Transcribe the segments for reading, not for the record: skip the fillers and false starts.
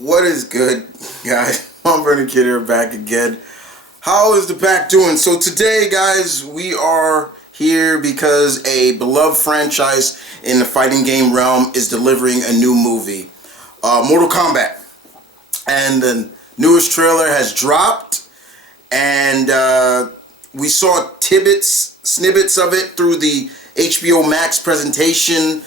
What is good, guys? I'm Vernon Kid here, back again. How is the pack doing? So today, guys, we are here because a beloved franchise in the fighting game realm is delivering a new movie, Mortal Kombat. And the newest trailer has dropped, and we saw snippets of it through the HBO Max presentation.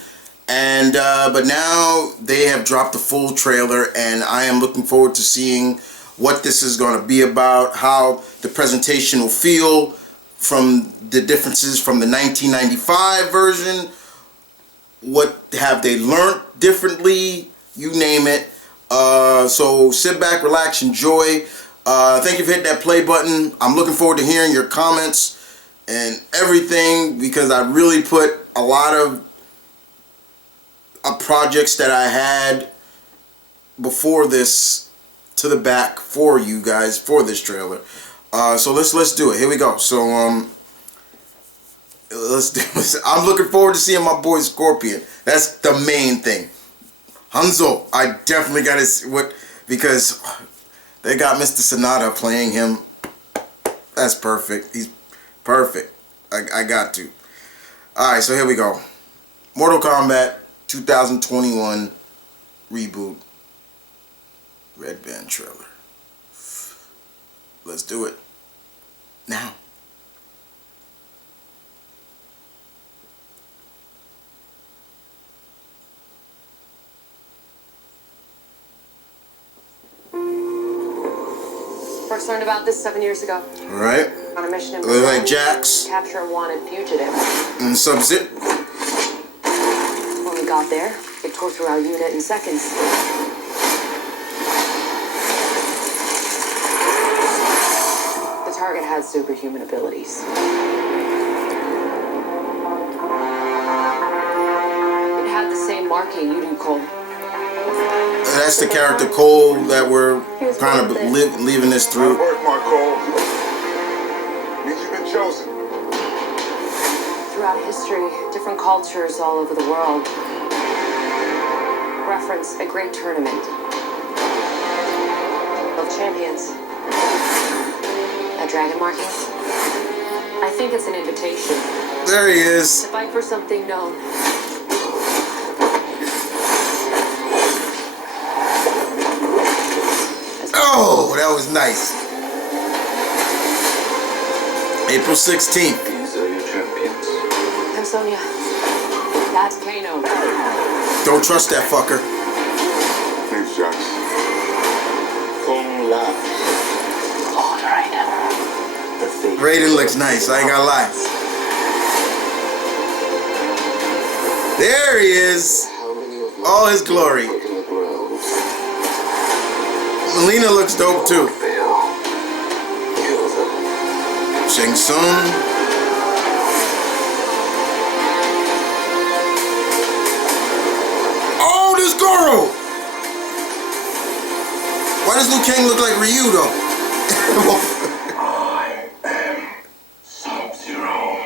And but now they have dropped the full trailer, and I am looking forward to seeing what this is going to be about, how the presentation will feel from the differences from the 1995 version. What have they learned differently? You name it. So sit back, relax, enjoy. Thank you for hitting that play button. I'm looking forward to hearing your comments and everything, because I really put a lot of projects that I had before this to the back for you guys for this trailer. So let's do it. Here we go. So let's do this. I'm looking forward to seeing my boy Scorpion. That's the main thing. Hanzo, I definitely got to because they got Mr. Sonata playing him. That's perfect. He's perfect. I got to. All right, so here we go. Mortal Kombat 2021 reboot Red Band trailer. Let's do it now. First learned about this 7 years ago. All right. On a mission in Look like Jax. Capture a wanted fugitive. And Sub-Zip. When we got there, it tore through our unit in seconds. The target had superhuman abilities. It had the same marking you do, Cole. That's the character Cole that we're kind of leaving this through. Good work, my Cole. Means you've been chosen. Throughout history, different cultures all over the world reference a great tournament of champions. That dragon marking? I think it's an invitation. There he is. To fight for something known. Oh, that was nice. April 16th. These are your champions. I'm Sonya. That's Kano. Don't trust that fucker. Thanks, Jax. Kung Lao. All right. The fate. Raiden looks nice, I ain't gonna lie. There he is. How many of you All his glory. put in the ground? Melina looks dope too. Fail. Kill them. Shang Tsung. Oh, this Goro! Why does Liu Kang look like Ryu though? I am Sub-Zero.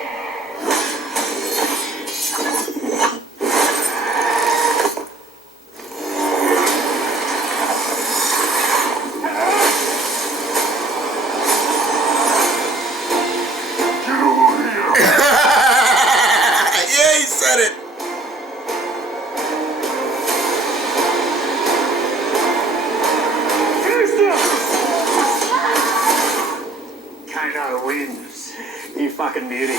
Yeah, he said it. Kano wins. You fucking beauty.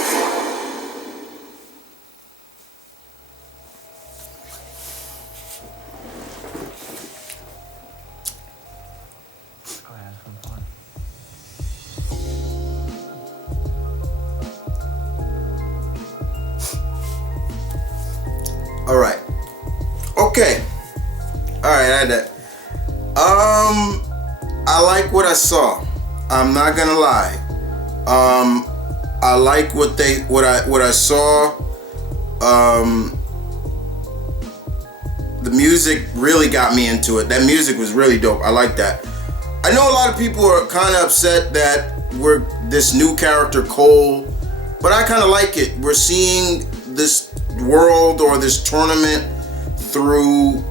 All right. Okay. All right. I had that. I like what I saw. I'm not gonna lie. I like what I saw. The music really got me into it. That music was really dope. I like that. I know a lot of people are kind of upset that we're this new character Cole, but I kind of like it. We're seeing this world or this tournament through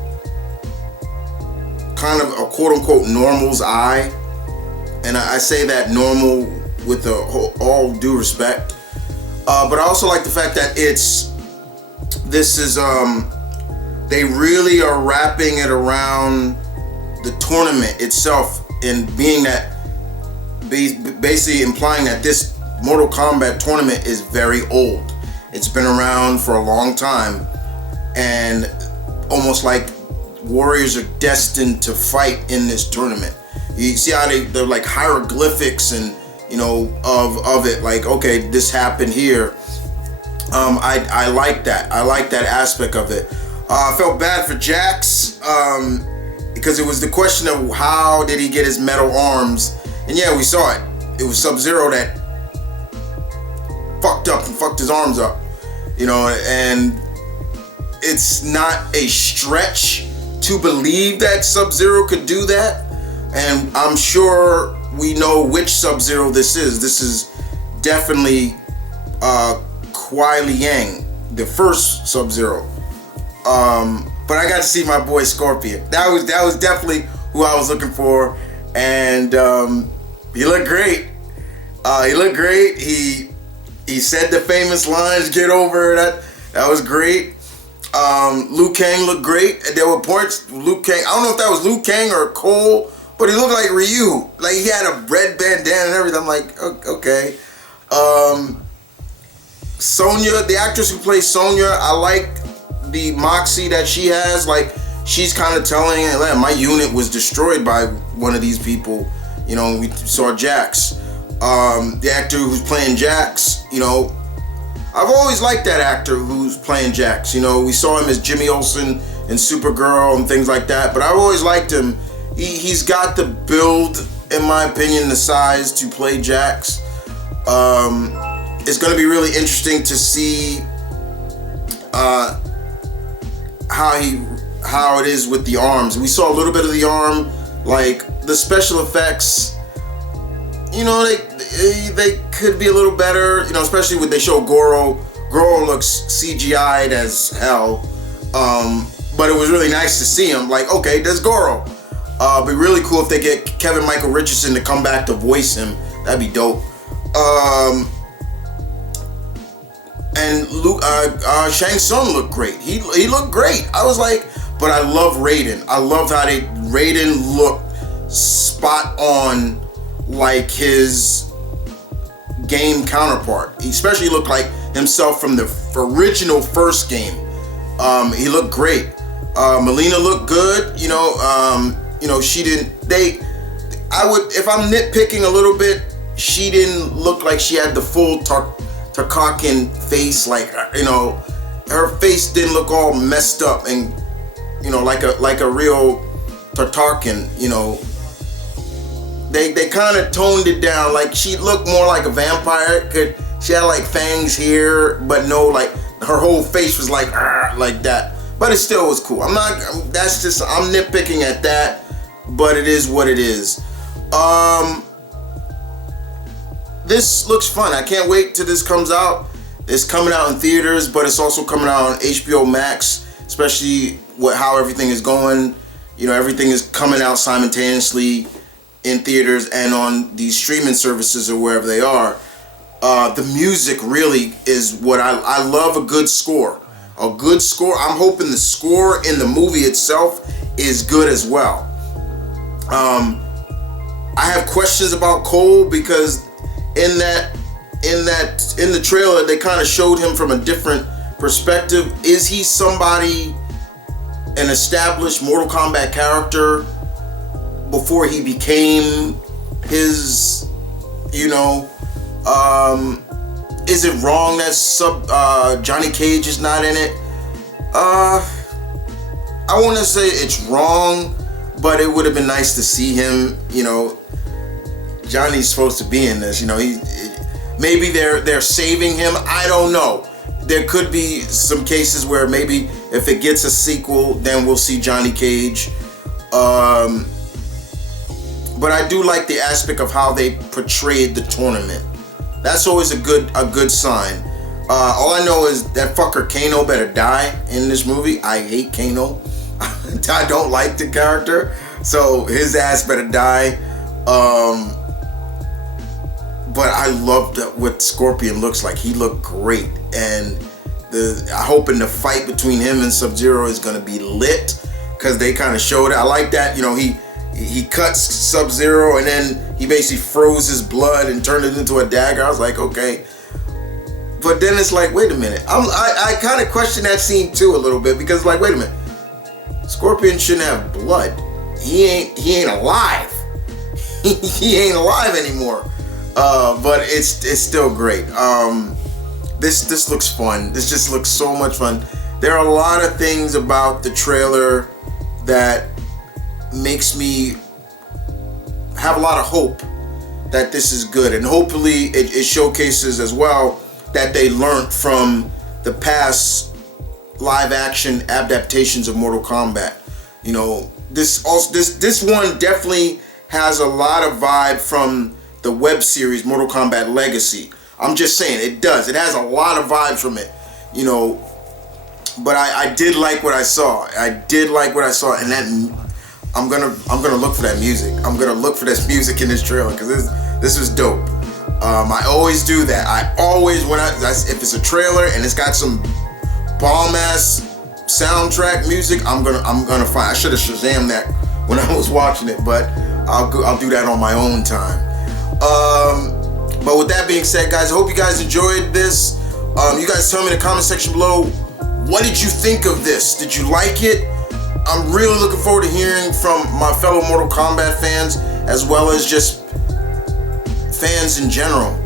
kind of a quote-unquote normal's eye. And I say that normal with all due respect. But I also like the fact that they really are wrapping it around the tournament itself, and being that, basically implying that this Mortal Kombat tournament is very old. It's been around for a long time, and almost like warriors are destined to fight in this tournament. You see how they're like hieroglyphics and, you know, of it, like, okay, this happened here. I like that. I like that aspect of it. I felt bad for Jax, because it was the question of how did he get his metal arms, and yeah, we saw it. It was Sub-Zero that fucked his arms up, you know, and it's not a stretch to believe that Sub-Zero could do that, and I'm sure we know which Sub-Zero this is. This is definitely Kuai Liang, the first Sub-Zero. But I got to see my boy Scorpion. That was definitely who I was looking for, and he looked great. He said the famous lines, "Get over it." That was great. Liu Kang looked great. There were points Liu Kang, I don't know if that was Liu Kang or Cole, but he looked like Ryu. Like he had a red bandana and everything. I'm like, okay. Sonya, the actress who plays Sonya, I like the moxie that she has. like she's kind of telling it, my unit was destroyed by one of these people. You know, we saw Jax. The actor who's playing Jax, you know, I've always liked that actor who's playing Jax. You know, we saw him as Jimmy Olsen in Supergirl and things like that, but I've always liked him. He's got the build, in my opinion, the size to play Jax. It's going to be really interesting to see how it is with the arms. We saw a little bit of the arm, like the special effects. You know, they could be a little better. You know, especially when they show Goro. Goro looks CGI'd as hell, but it was really nice to see him. Like, okay, there's Goro. It'd be really cool if they get Kevin Michael Richardson to come back to voice him. That'd be dope. And Shang Tsung looked great. He looked great. I was like, but I love Raiden. I loved how Raiden looked spot on, like his game counterpart. He especially looked like himself from the original first game. He looked great. Melina looked good. You know, she didn't. If I'm nitpicking a little bit, she didn't look like she had the full Tarkanian face. Like, you know, her face didn't look all messed up and, you know, like a real Tarkanian. You know, they kind of toned it down. Like she looked more like a vampire. She had like fangs here, but no, like her whole face was like that. But it still was cool. I'm nitpicking at that, but it is what it is. This looks fun. I can't wait till this comes out. It's coming out in theaters, but it's also coming out on HBO Max, especially how everything is going. You know, everything is coming out simultaneously in theaters and on these streaming services or wherever they are. The music really is what I love. A good score. I'm hoping the score in the movie itself is good as well. I have questions about Cole because in the trailer they kind of showed him from a different perspective. Is he somebody, an established Mortal Kombat character before he became his, you know, is it wrong that Johnny Cage is not in it? I want to say it's wrong, but it would have been nice to see him. You know, Johnny's supposed to be in this. You know, maybe they're saving him. I don't know. There could be some cases where maybe if it gets a sequel, then we'll see Johnny Cage. But I do like the aspect of how they portrayed the tournament. That's always a good sign. All I know is that fucker Kano better die in this movie. I hate Kano. I don't like the character. So his ass better die. But I loved what Scorpion looks like. He looked great, and I hope in the fight between him and Sub-Zero is gonna be lit, because they kind of showed it. I like that. You know, he cuts Sub-Zero and then he basically froze his blood and turned it into a dagger. I was like, okay. But then it's like, wait a minute. I kind of question that scene too a little bit, because like, wait a minute. Scorpion shouldn't have blood. He ain't alive. He ain't alive anymore. But it's still great. This looks fun. This just looks so much fun. There are a lot of things about the trailer that makes me have a lot of hope that this is good, and hopefully it showcases as well that they learned from the past live action adaptations of Mortal Kombat. You know, this one definitely has a lot of vibe from the web series Mortal Kombat Legacy. I'm just saying, it does. It has a lot of vibes from it, you know. But I did like what I saw. And that I'm gonna look for that music. I'm gonna look for this music in this trailer, because this was dope. I always do that. I always if it's a trailer and it's got some bomb ass soundtrack music, I'm gonna find. I should have Shazammed that when I was watching it, but I'll do that on my own time. But with that being said, guys, I hope you guys enjoyed this. You guys tell me in the comment section below, what did you think of this? Did you like it? I'm really looking forward to hearing from my fellow Mortal Kombat fans, as well as just fans in general.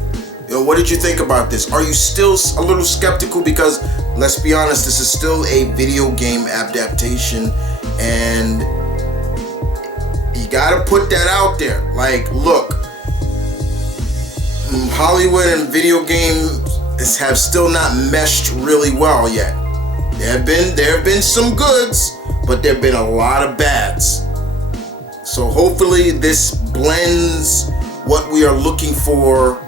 You know, what did you think about this? Are you still a little skeptical? Because let's be honest, this is still a video game adaptation, and you gotta put that out there. Like, look, Hollywood and video games have still not meshed really well yet. There have been some goods, but there have been a lot of bads. So hopefully this blends what we are looking for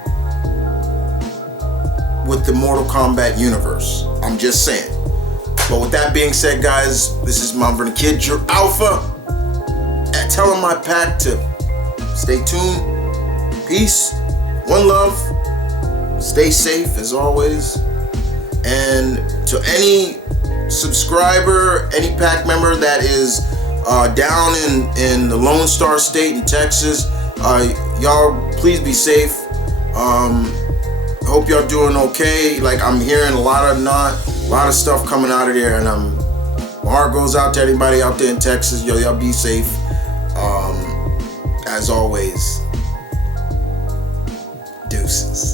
with the Mortal Kombat universe. I'm just saying. But with that being said, guys, this is M.V.K, your alpha. And telling my pack to stay tuned. Peace. One love. Stay safe as always. And to any subscriber, any pack member that is down in the Lone Star State in Texas, y'all please be safe. Hope y'all doing okay. Like, I'm hearing a lot of stuff coming out of there, and my heart goes out to anybody out there in Texas. Y'all be safe. As always, deuces.